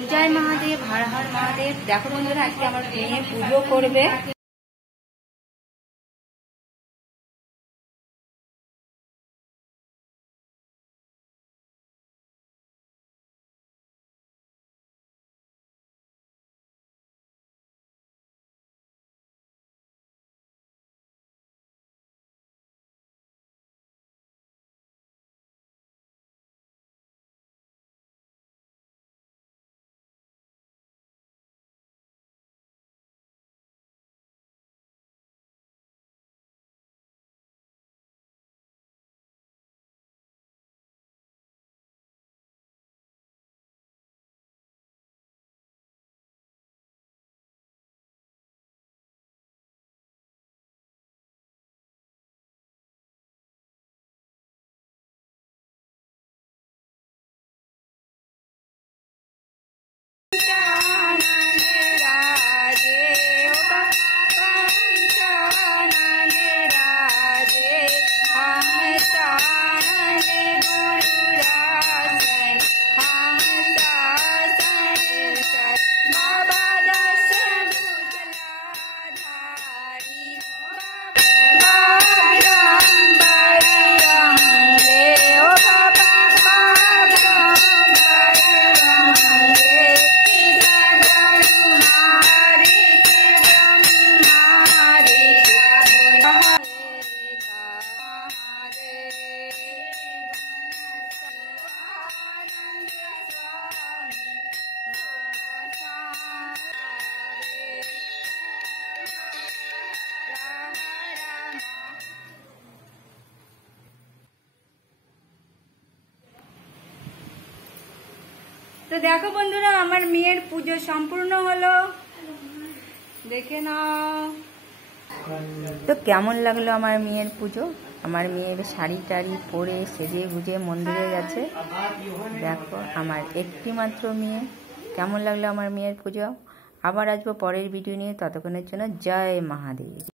जय महादेव, हर हर महादेव। देखो बंधुरा आज के আমার মেয়ে পুজো করবে। तो देखो बंधुरा আমার মেয়ের পুজো সম্পূর্ণ হলো, দেখে নাও। তো কেমন লাগলো আমার মেয়ের পুজো? আমার মেয়ের শাড়ি টাড়ি পরে সেজে গুজে মন্দিরে গেছে। দেখো আমার একটি মাত্র মেয়ে। কেমন লাগলো আমার মেয়ের পুজো? আবার আসবো পরের ভিডিও নিয়ে, ততক্ষণের জন্য জয় মহাদেব।